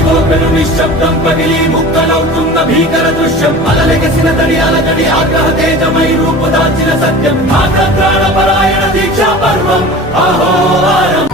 అదిగో పెను నిశ్శబ్దం పగిలి ముక్కలవుతున్న భీకర దృశ్యం అలలెగసిన తడి అలజడి ఆగ్రహ తేజమై రూపుదాల్చిన సత్యం ఆగ్రహ పరాయణ దీక్షా పర్వం అహోవారం